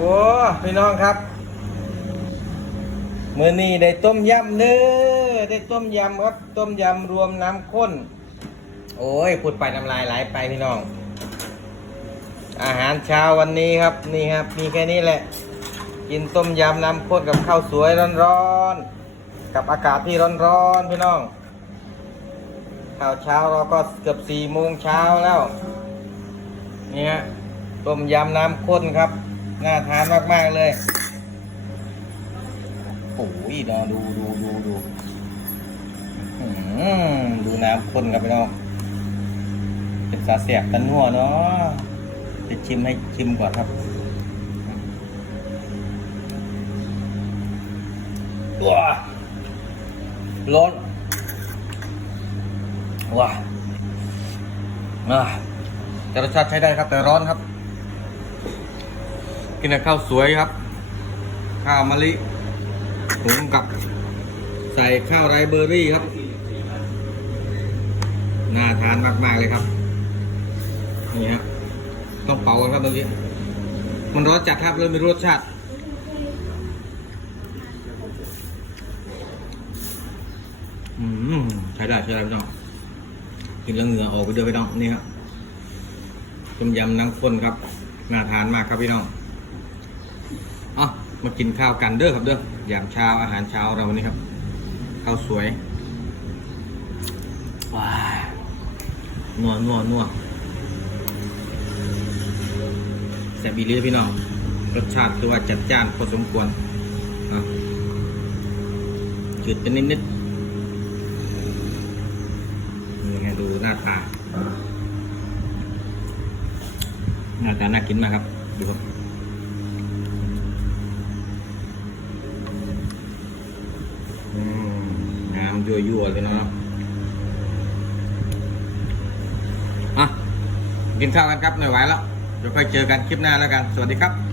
อ้ พี่น้องครับ มื้อนี้ได้ต้มยำเนื้อได้ต้มยำครับ ต้มยำรวมน้ำข้น โอ้ยพูดไปน้ำลายไหลไปพี่น้อง อาหารเช้าวันนี้ครับ นี่ครับ มีแค่นี้แหละ กินต้มยำน้ำข้นกับข้าวสวยร้อนๆ กับอากาศที่ร้อนๆ พี่น้องข้าวเช้าเราก็เกือบสี่โมงเช้าแล้ว เนี่ฮะต้มยำน้ำข้นครับ น่าทานมาก ๆ เลย โอ้ยดอดูดูดูดูดูน้ำข้นครับพี่น้องเป็นสาเสียบตันนัวเนาะจะชิมให้ชิมก่อนครับว้าร้อนว้าอ่ารสชาติใช้ได้ครับแต่ร้อนครับ กินกับข้าวสวยครับ ข้าวมะลิหุงกับ ใส่ข้าวไรเบอร์รี่ครับ น่าทานมาก ๆ เลยครับ นี่ฮะต้องเป่ากันครับเมื่อกี้ มันร้อนจัดครับเลยไม่รู้รสชาติอืมใช้ได้ใช้ได้พี่น้องกินแล้วเหงื่อออกไปเดือพี่น้องนี่ครับต้มยำน้ำข้นครับ น่าทานมากครับพี่น้อง อะมากินข้าวกันเด้อครับเด้อยามเช้าอาหารเช้าเราวันนี้ครับข้าวสวยว้าวนัวนัวนัวแซ่บอีหลีพี่น้องรสชาติคือว่าจัดจ้านพอสมควรอะจืดเป็นนิดๆนี่ไงดูหน้าตาหน้าตาน่ากินมากครับดูครับ ยั่วๆเลยเนาะอะกินข้าวกันครับไม่ไหวแล้วเดี๋ยวค่อยเจอกันคลิปหน้าแล้วกัน สวัสดีครับ